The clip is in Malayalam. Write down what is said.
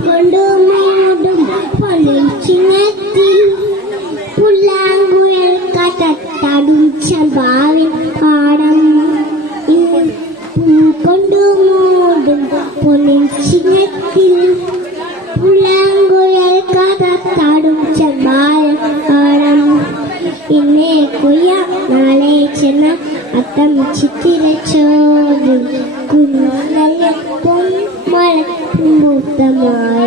കൊണ്ടുമൂടും പൊളിച്ചിനെത്തി പുല്ലാങ്കുഴൽ കഥത്തടും ചെമ്പാവിൻ പാടം കൊണ്ടുമൂടും പൊളിച്ചിനെത്തി പുല്ലാങ്കുഴൽ കഥത്തടും ചെമ്പാവിൻ പാടം ഇന്നേ കൊയ്യ നാളെ ചെന്ന അത്തം ചിത്തിരച്ചോടും കുന്നല പൊന്മഴ മൂത്തമായ